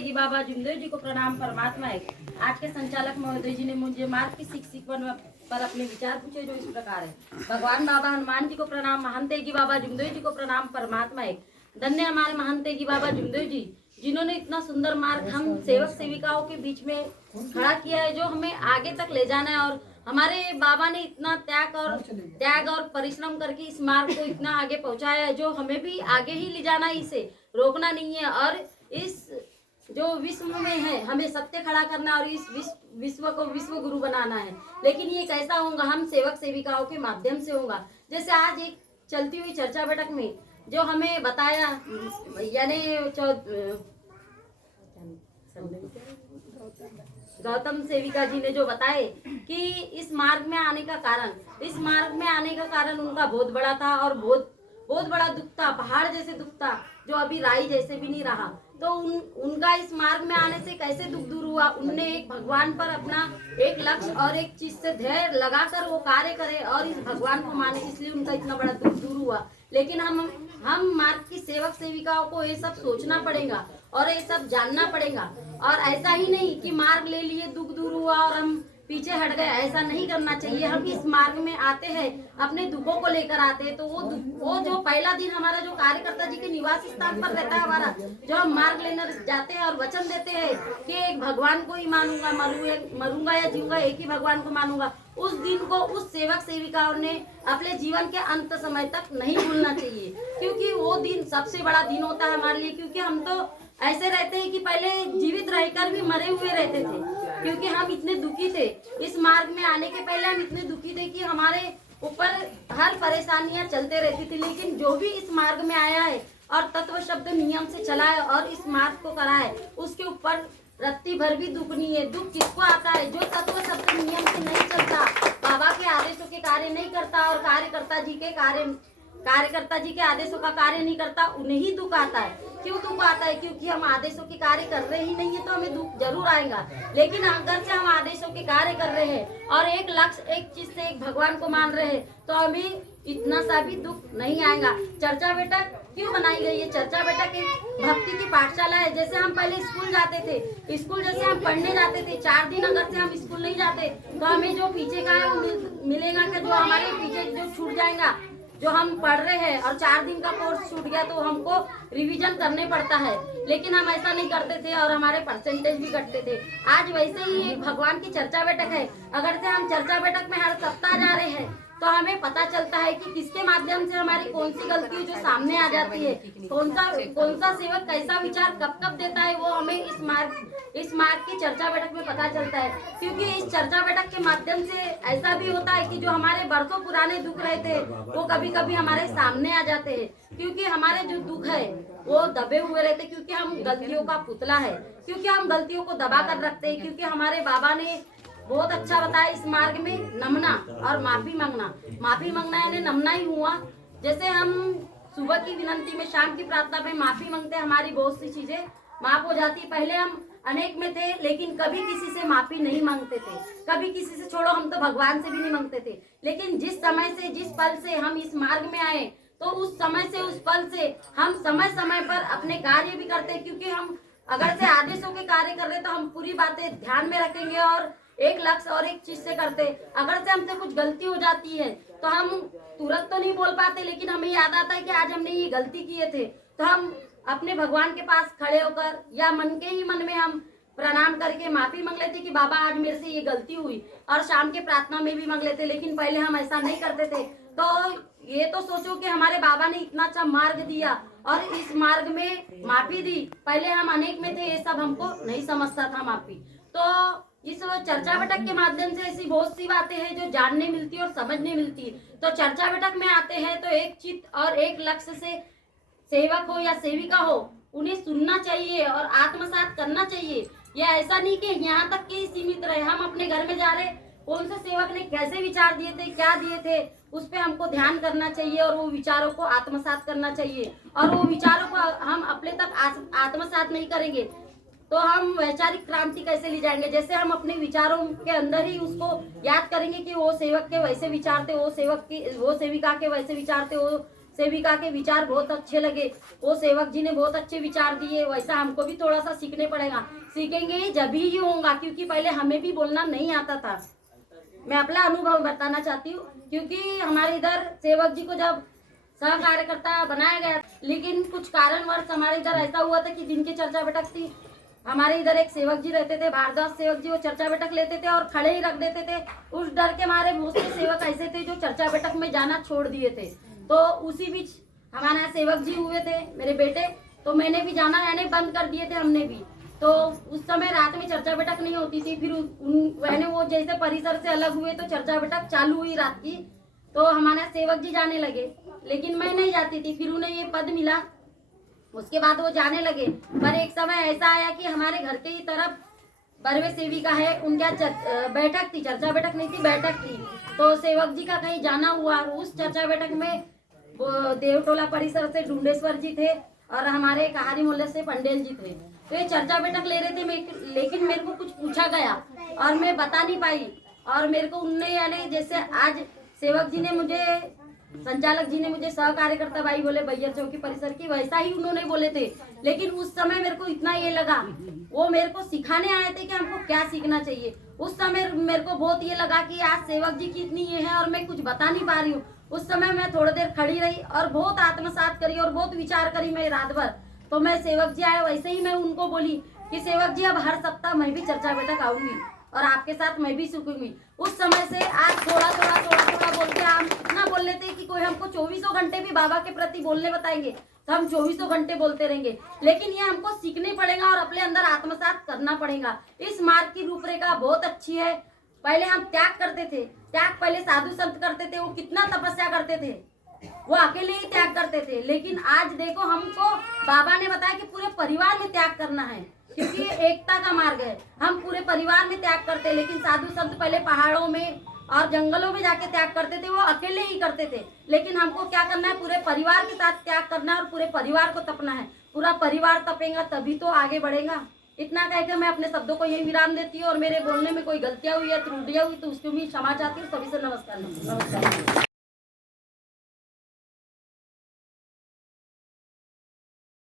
की बाबा जुमदेव जी को प्रणाम। परमात्मा है। आज के संचालक महोदय जी ने मुझे मार्ग की शिक्षक पर अपने विचार पूछे जो इस प्रकार है। भगवान बाबा हनुमान जी को प्रणाम। महंते की बाबा जुमदेव जी को प्रणाम। परमात्मा है। धन्य हमारे महंते की बाबा जुमदेव जी जिन्होंने इतना सुंदर मार्ग हम सेवक सेविकाओं के बीच में खड़ा किया है, जो हमें आगे तक ले जाना है। और हमारे बाबा ने इतना त्याग और परिश्रम करके इस मार्ग को इतना आगे पहुंचाया है, जो हमें भी आगे ही ले जाना है, इसे रोकना नहीं है। और इस जो विश्व में है हमें सत्य खड़ा करना और इस विश्व को विश्व गुरु बनाना है। लेकिन ये कैसा होगा? हम सेवक सेविकाओं के माध्यम से होगा। जैसे आज एक चलती हुई चर्चा बैठक में जो हमें बताया, यानी गौतम सेविका जी ने जो बताए कि इस मार्ग में आने का कारण उनका बहुत बड़ा था और बहुत बड़ा दुख था, पहाड़ जैसे दुख था, जो अभी राई जैसे भी नहीं रहा। तो उनका इस मार्ग में आने से कैसे दुख दूर हुआ? उनने एक भगवान पर अपना एक लक्ष्य और एक चीज से धैर्य लगाकर वो कार्य करे और इस भगवान को माने, इसलिए उनका इतना बड़ा दुख दूर हुआ। लेकिन हम मार्ग की सेवक सेविकाओं को ये सब सोचना पड़ेगा और ये सब जानना पड़ेगा। और ऐसा ही नहीं कि मार्ग ले लिए, दुख दूर हुआ और हम पीछे हट गए, ऐसा नहीं करना चाहिए। हम इस मार्ग में आते हैं, अपने दुखों को लेकर आते हैं, तो वो जो पहला दिन हमारा जो कार्यकर्ता जी के निवास स्थान पर रहता है हमारा, जो हम मार्ग लेने जाते हैं और वचन देते हैं कि एक भगवान को ही मानूंगा, मरूंगा या जीऊंगा, एक ही भगवान को मानूंगा, उस दिन को उस सेवक सेविकाओं ने अपने जीवन के अंत समय तक नहीं भूलना चाहिए। क्योंकि वो दिन सबसे बड़ा दिन होता है हमारे लिए। क्योंकि हम तो ऐसे रहते हैं कि पहले जीवित रहकर भी मरे हुए रहते थे, क्योंकि हम इतने दुखी थे। इस मार्ग में आने के पहले हम इतने दुखी थे कि हमारे ऊपर हर परेशानियां चलते रहती थी। लेकिन जो भी इस मार्ग में आया है और तत्व शब्द नियम से चला है और इस मार्ग को करा है, उसके ऊपर रत्ती भर भी दुख नहीं है। दुख किसको आता है? जो तत्व शब्द नियम से नहीं चलता, बाबा के आदेशों के कार्य नहीं करता और कार्यकर्ता जी के आदेशों का कार्य नहीं करता, उन्हें ही दुख आता है। क्यों दुख आता है? क्योंकि हम आदेशों के कार्य कर रहे ही नहीं है, तो हमें दुख जरूर आएगा। लेकिन अगर से हम आदेशों के कार्य कर रहे हैं और एक लक्ष्य, एक चीज से एक भगवान को मान रहे हैं, तो हमें इतना सा भी दुख नहीं आएगा। चर्चा बैठक क्यों बनाई गई है? चर्चा बैठक एक भक्ति की पाठशाला है। जैसे हम पहले स्कूल जाते थे, स्कूल जैसे हम पढ़ने जाते थे, 4 दिन अगर से हम स्कूल नहीं जाते तो हमें जो पीछे का है वो मिलेगा, कि जो हमारे पीछे जो छूट जाएगा, जो हम पढ़ रहे हैं और 4 दिन का कोर्स छूट गया तो हमको रिवीजन करने पड़ता है। लेकिन हम ऐसा नहीं करते थे और हमारे परसेंटेज भी घटते थे। आज वैसे ही भगवान की चर्चा बैठक है। अगर से हम चर्चा बैठक में हर सप्ताह जा रहे हैं तो हमें पता चलता है कि किसके माध्यम से हमारी कौन सी गलती जो सामने आ जाती है, कौन सा सेवक कैसा विचार कब देता है, वो हमें इस मार्ग की चर्चा बैठक में पता चलता है। क्योंकि इस चर्चा बैठक के माध्यम से ऐसा भी होता है कि जो हमारे बरसों पुराने दुख रहते हैं वो कभी कभी हमारे सामने आ जाते हैं। क्योंकि हमारे जो दुख है वो दबे हुए रहते, क्योंकि हम गलतियों का पुतला है, क्योंकि हम गलतियों को दबा कर रखते हैं। क्योंकि हमारे बाबा ने बहुत अच्छा बताया इस मार्ग में नमना और माफी मांगना यानी नमना ही हुआ। जैसे हम सुबह की विनंती में, शाम की प्रार्थना में माफी मांगते हैं, हमारी बहुत सी चीजें माफ हो जाती। पहले हम अनेक में थे, लेकिन कभी किसी से माफी नहीं मांगते थे, कभी किसी से, छोड़ो हम तो भगवान से भी नहीं मांगते थे। लेकिन जिस समय से, जिस पल से हम इस मार्ग में आए, तो उस समय से, उस पल से हम समय समय पर अपने कार्य भी करते हैं। क्योंकि हम अगर से आदेशों के कार्य कर रहे तो हम पूरी बातें ध्यान में रखेंगे और एक लक्ष्य और एक चीज से करते। अगर से हमसे कुछ गलती हो जाती है तो हम तुरंत तो नहीं बोल पाते, लेकिन हमें याद आता है कि आज हमने ये गलती किए थे, तो हम अपने भगवान के पास खड़े होकर या मन के ही मन में हम प्रणाम करके माफी मांग लेते कि बाबा आज मेरे से ये गलती हुई, और शाम के प्रार्थना में भी मांग लेते। लेकिन पहले हम ऐसा नहीं करते थे। तो ये तो सोचो कि हमारे बाबा ने इतना अच्छा मार्ग दिया और इस मार्ग में माफी दी। पहले हम अनेक में थे, ये सब हमको नहीं समझता था माफी। तो इस चर्चा बैठक के माध्यम से ऐसी बहुत सी बातें हैं जो जानने मिलती है और समझने मिलती है। तो चर्चा बैठक में आते हैं तो एक चित्त और एक लक्ष्य से सेवक हो या सेविका हो, उन्हें सुनना चाहिए और आत्मसात करना चाहिए। यह ऐसा नहीं कि यहाँ तक के सीमित रहे। हम अपने घर में जा रहे, कौन से सेवक ने कैसे विचार दिए थे, क्या दिए थे, उस पर हमको ध्यान करना चाहिए और वो विचारों को आत्मसात करना चाहिए। और वो विचारों को हम अपने तक आत्मसात नहीं करेंगे तो हम वैचारिक क्रांति कैसे ले जाएंगे? जैसे हम अपने विचारों के अंदर ही उसको याद करेंगे कि वो सेवक के वैसे विचार थे, वो सेविका के वैसे विचार थे, वो सेविका के विचार बहुत अच्छे लगे। वो सेवक जी ने बहुत अच्छे विचार दिए। वैसा हमको भी थोड़ा सा सीखने पड़ेगा। सीखेंगे जब ही होगा, क्योंकि पहले हमें भी बोलना नहीं आता था। मैं अपना अनुभव बताना चाहती हूँ, क्योंकि हमारे इधर सेवक जी को जब सह कार्यकर्ता बनाया गया, लेकिन कुछ कारणवश हमारे इधर ऐसा हुआ था कि दिन की चर्चा बैठक थी। हमारे इधर एक सेवक जी रहते थे, भारदास सेवक जी, वो चर्चा बैठक लेते थे और खड़े ही रख देते थे। उस डर के मारे बहुत से सेवक ऐसे थे जो चर्चा बैठक में जाना छोड़ दिए थे। तो उसी बीच हमारे यहाँ सेवक जी हुए थे मेरे बेटे, तो मैंने भी जाना यानी बंद कर दिए थे हमने भी। तो उस समय रात में चर्चा बैठक नहीं होती थी। फिर मैंने वो जैसे परिसर से अलग हुए तो चर्चा बैठक चालू हुई रात की, तो हमारे सेवक जी जाने लगे, लेकिन मैं नहीं जाती थी। फिर उन्हें ये पद मिला, उसके बाद वो जाने लगे। पर एक समय ऐसा आया कि हमारे घर के ही तरफ बरवे सेविका है, उनका बैठक थी, चर्चा बैठक नहीं थी, बैठक थी। तो सेवक जी का कहीं जाना हुआ, उस चर्चा बैठक में वो देवटोला परिसर से ढूंढेश्वर जी थे और हमारे कहानी मोहल्ले से पंडेल जी थे। तो ये चर्चा बैठक ले रहे थे, लेकिन मेरे को कुछ पूछा गया और मैं बता नहीं पाई। और मेरे को उनने यानी जैसे आज सेवक जी ने मुझे, संचालक जी ने मुझे सह कार्यकर्ता भाई बोले बैयर चौकी परिसर की, वैसा ही उन्होंने बोले थे। लेकिन उस समय मेरे को इतना ये लगा, वो मेरे को सिखाने आए थे कि हमको क्या सीखना चाहिए। उस समय मेरे को बहुत ये लगा कि आज सेवक जी की इतनी ये है और मैं कुछ बता नहीं पा रही हूँ। उस समय मैं थोड़ी देर खड़ी रही और बहुत आत्मसात करी और बहुत विचार करी मैं रात भर। तो मैं सेवक जी आए, वैसे ही मैं उनको बोली कि सेवक जी अब हर सप्ताह मैं भी चर्चा बैठक आऊंगी और आपके साथ मैं भी सीखूंगी। उस समय से आज थोड़ा थोड़ा बोल के हम इतना बोल लेते कि कोई हमको 24 घंटे भी बाबा के प्रति बोलने बताएंगे तो हम 24 घंटे बोलते रहेंगे। लेकिन ये हमको सीखने पड़ेगा और अपने अंदर आत्मसात करना पड़ेगा। इस मार्ग की रूपरेखा बहुत अच्छी है। पहले हम त्याग करते थे, त्याग पहले साधु संत करते थे, वो कितना तपस्या करते थे, वो अकेले ही त्याग करते थे। लेकिन आज देखो हमको बाबा ने बताया कि पूरे परिवार में त्याग करना है, क्योंकि ये एकता का मार्ग है। हम पूरे परिवार में त्याग करते, लेकिन साधु संत पहले पहाड़ों में और जंगलों में जाके त्याग करते थे, वो अकेले ही करते थे। लेकिन हमको क्या करना है, पूरे परिवार के साथ त्याग करना है और पूरे परिवार को तपना है। पूरा परिवार तपेगा तभी तो आगे बढ़ेगा। इतना कह के मैं अपने शब्दों को यही विराम देती हूँ और मेरे बोलने में कोई गलतियां हुई या त्रुटियां हुई तो उसको भी क्षमा चाहती हूँ। सभी से नमस्कार।